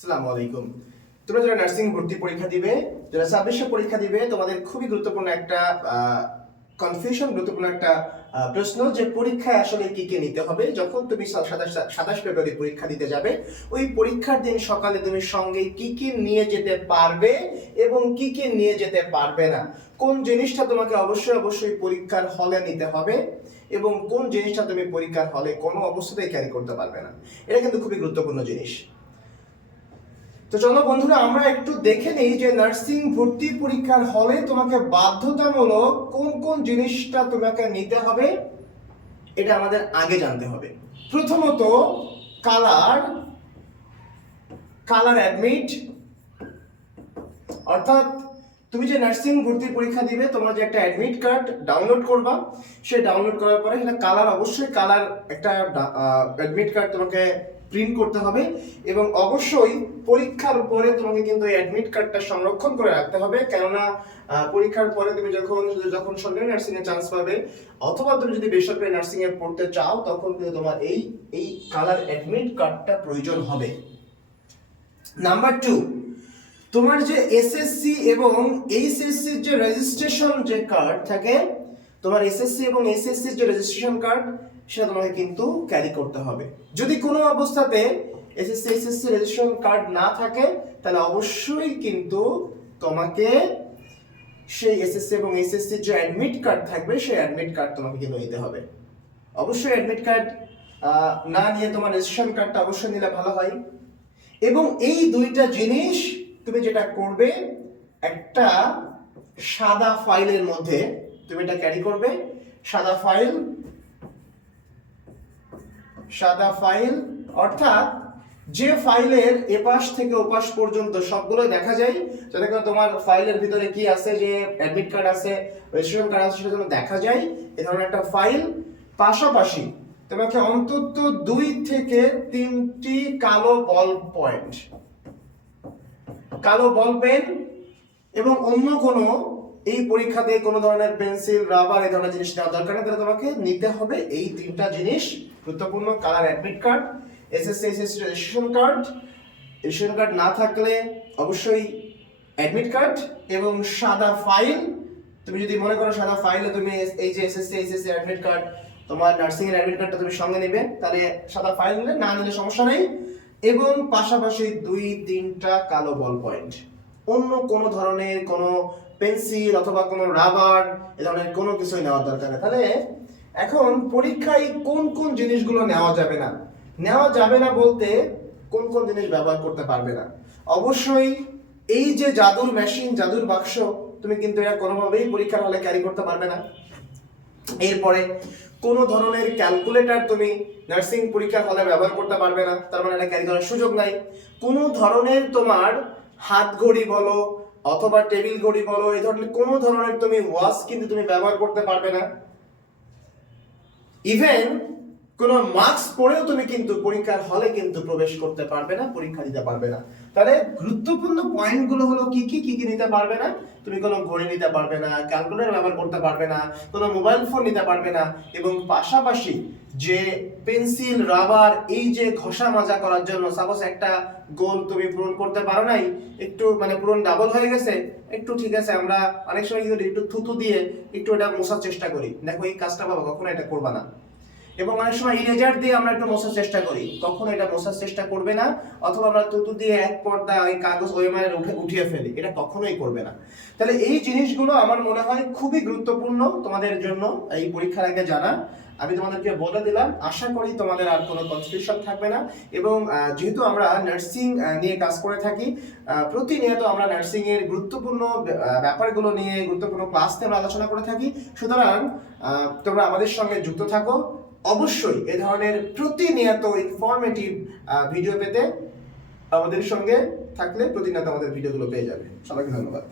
আসসালামু আলাইকুম। তোমরা যারা নার্সিং ভর্তি পরীক্ষা দিবে, যারা সাবমিশন পরীক্ষা দিবে, তোমাদের খুবই গুরুত্বপূর্ণ একটা গুরুত্বপূর্ণ একটা প্রশ্ন যে পরীক্ষায় আসলে কি কি নিতে হবে। যখন তুমি 27 ফেব্রুয়ারি পরীক্ষা দিতে যাবে, ওই পরীক্ষার দিন সকালে তুমি সঙ্গে কি কি নিয়ে যেতে পারবে এবং কি কি নিয়ে যেতে পারবে না, কোন জিনিসটা তোমাকে অবশ্যই পরীক্ষার হলে নিতে হবে এবং কোন জিনিসটা তুমি পরীক্ষার হলে কোনো অবস্থাতেই ক্যারি করতে পারবে না, এটা কিন্তু খুবই গুরুত্বপূর্ণ জিনিস। তো চলো বন্ধুরা, আমরা একটু দেখে নিই যে নার্সিং ভর্তি পরীক্ষার হলে তোমাকে বাধ্যতামূলক কোন কোন জিনিসটা তোমাকে নিতে হবে, এটা আমাদের আগে জানতে হবে। প্রথমত কালার অ্যাডমিট, অর্থাৎ তুমি যে নার্সিং ভর্তি পরীক্ষা দিবে, তোমরা যে একটা অ্যাডমিট কার্ড ডাউনলোড করবা, সেই ডাউনলোড করার পরে সেটা কালার একটা অ্যাডমিট কার্ড তোমাকে প্রিন্ট করতে হবে এবং অবশ্যই পরীক্ষার পরে তোমাকে কিন্তু এই অ্যাডমিট কার্ডটা সংরক্ষণ করে রাখতে হবে। কেননা পরীক্ষার পরে তুমি যখন সরকারি নার্সিং এ চান্স পাবে অথবা তুমি যদি বেসরকারি নার্সিং এ পড়তে চাও, তখন কিন্তু তোমার এই কালার অ্যাডমিট কার্ডটা প্রয়োজন হবে। নাম্বার 2, তোমার যে এসএসসি এবং এইচএসসি যে রেজিস্ট্রেশন যে কার্ড থাকে, তোমার এসএসসি এবং এইচএসসি যে রেজিস্ট্রেশন কার্ড, সেটা তোমাকে কিন্তু ক্যারি করতে হবে। যদি কোনো অবস্থাতে এসএসসি এইচএসসি রেজিস্ট্রেশন কার্ড না থাকে, তাহলে অবশ্যই কিন্তু তোমাকে সেই এসএসসি এবং এইচএসসি যে অ্যাডমিট কার্ড থাকবে, সেই অ্যাডমিট কার্ড তোমাকে কিন্তু নিতে হবে। অবশ্যই অ্যাডমিট কার্ড না নিয়ে তোমার রেজিস্ট্রেশন কার্ডটা অবশ্যই নিলে ভালো হয়। এবং এই দুইটা জিনিস তুমি যেটা করবে, একটা সাদা ফাইলের মধ্যে তুমি এটা ক্যারি করবে। সাদা ফাইল অর্থাৎ যে ফাইলের এপাশ থেকে ওপাশ পর্যন্ত সবগুলো দেখা যায়, যাতে করে তোমার ফাইলের ভিতরে কি আছে, যে অ্যাডমিট কার্ড আছে, রেজিস্ট্রেশন কার্ড আছে, সেটা যেন দেখা যায়। এই ধরনের একটা ফাইল। পাশাপাশি তোমাকে অন্তত 2 থেকে 3টি কালো বল পেন এবং অন্য কোনো এই পরীক্ষাতে কোনো ধরনের পেন্সিল, রাবার, এই ধরনের জিনিস নেওয়া দরকার নেই। তাহলে তোমাকে নিতে হবে এই 3টা জিনিস গুরুত্বপূর্ণ: colour admit card, SSC HSC registration card না থাকলে অবশ্যই অ্যাডমিট কার্ড এবং সাদা ফাইল। তুমি যদি মনে করো সাদা ফাইলে তুমি এই যে এসএসসি এইচএসসি অ্যাডমিট কার্ড, তোমার নার্সিং এর অ্যাডমিট কার্ডটা তুমি সঙ্গে নেবে, তাহলে সাদা ফাইল নিলে, না নিলে সমস্যা নেই। এবং পাশাপাশি 2-3টা কালো বল পয়েন্ট। অন্য কোনো ধরনের কোনো পেন্সিল অথবা কোনো রাবার, এ ধরনের কোনো কিছুই নেওয়ার দরকার নেই। তাহলে এখন পরীক্ষায় কোন কোন জিনিসগুলো নেওয়া যাবে না বলতে কোন কোন জিনিস ব্যবহার করতে পারবে না? অবশ্যই এই যে জাদুর মেশিন, জাদুর বাক্স, তুমি কিন্তু এটা কোনোভাবেই পরীক্ষার হলে ক্যারি করতে পারবে না। এরপরে কোনো ধরনের ক্যালকুলেটর তুমি নার্সিং পরীক্ষার হলে ব্যবহার করতে পারবে না, তার মানে এটা ক্যারি করার সুযোগ নাই। কোনো ধরনের তোমার হাত ঘড়ি বলো অথবা টেবিল ঘড়ি বলো, এই ধরনের কোনো ধরনের তুমি ওয়াচ কিন্তু তুমি ব্যবহার করতে পারবে না। ইভেন কোনো মাস্ক পরেও তুমি কিন্তু পরীক্ষার হলে কিন্তু প্রবেশ করতে পারবে না, পরীক্ষা দিতে পারবে না। তাহলে গুরুত্বপূর্ণ পয়েন্টগুলো হলো কি কি নিতে পারবে না। তুমি কোনো ঘড়ি নিতে পারবে না, ক্যালকুলেটর ব্যবহার করতে পারবে না, কোনো মোবাইল ফোন নিতে পারবে না, এবং পাশাপাশি যে পেন্সিল, রাবার, এই যে ঘষা মাজা করার জন্য, সাপোজ একটা গোল তুমি পূরণ করতে পারো নাই, একটু মানে পূরণ ডাবল হয়ে গেছে, একটু ঠিক আছে, আমরা অনেক সময় কিন্তু একটু থুতু দিয়ে একটু এটা মোছার চেষ্টা করি। দেখো এই কাজটা বাবা কখনো এটা করবা না। এবং অনেক সময় ইরেজার দিয়ে আমরা একটু মোছার চেষ্টা করি, কখনো এটা মোছার চেষ্টা করবে না। অথবা আমরা থুতু দিয়ে এক পর্দা ওই কাগজ ওয়েমারে উঠিয়ে ফেলি, এটা কখনোই করবে না। তাহলে এই জিনিসগুলো আমার মনে হয় খুবই গুরুত্বপূর্ণ তোমাদের জন্য এই পরীক্ষার আগে জানা। আমি তোমাদেরকে বলে দিলাম, আশা করি তোমাদের আর কোনো কনফিউশন থাকবে না। এবং যেহেতু আমরা নার্সিং নিয়ে কাজ করে থাকি, প্রতিনিয়ত আমরা নার্সিং এর গুরুত্বপূর্ণ ব্যাপারগুলো নিয়ে, গুরুত্বপূর্ণ ক্লাস নিয়ে আমরা আলোচনা করে থাকি। সুতরাং তোমরা আমাদের সঙ্গে যুক্ত থাকো। অবশ্যই এ ধরনের প্রতিনিয়ত ইনফরমেটিভ ভিডিও পেতে আমাদের সঙ্গে থাকলে প্রতিনিয়ত আমাদের ভিডিওগুলো পেয়ে যাবে। সবাইকে ধন্যবাদ।